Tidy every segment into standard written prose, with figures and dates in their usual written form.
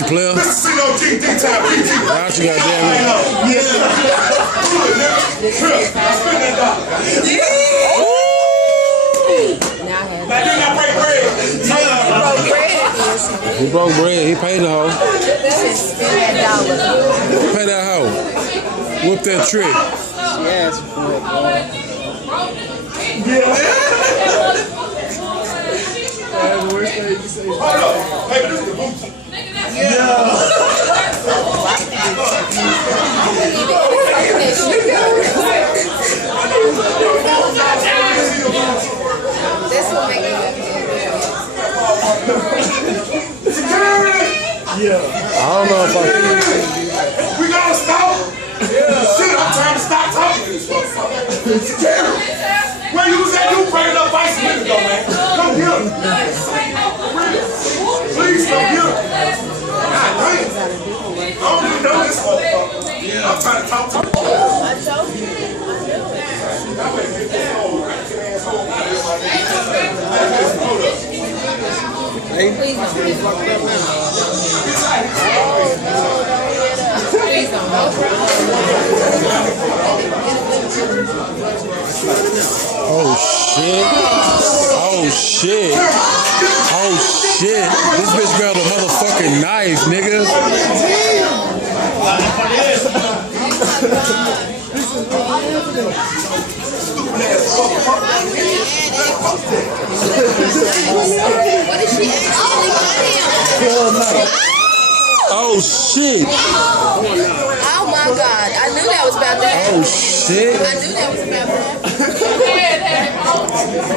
Ratchet player. Ratchet, goddamn it. He broke bread. He paid the hoe. Pay that hoe. Whoop that trick. Yes. That's the worst thing you say. Hold up. Hey, this is the booty. Yeah. This will make me Yeah. I don't know if We gotta stop. Yeah. Shit, I'm trying to stop talking to this motherfucker. Where you was at? You bringing up Vice a minute ago, man. Come here. Please come here. God damn. I don't even know this motherfucker. I'm trying to talk to him. I told you. Please don't. Please don't. oh shit. Oh shit. Oh shit. This bitch grabbed a motherfucking knife, nigga. What is she actually doing? Oh shit. Oh my God. I knew that was about that. Oh shit. I knew that was about that.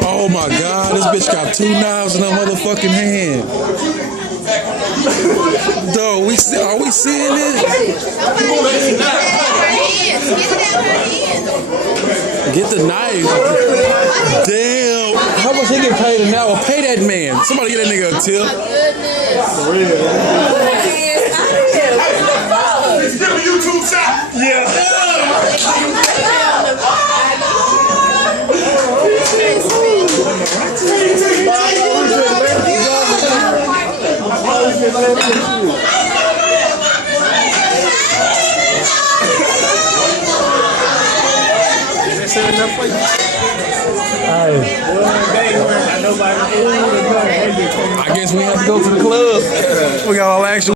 Oh my God. This bitch got 2 knives in her motherfucking hand. Though, are we seeing this? Get the knife. Damn. How much he get paid an hour? Pay that man. Somebody get that nigga a tip. For real. Let's give a YouTube shot. Yeah. I guess we have to go to the club. We got all action.